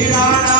Veerana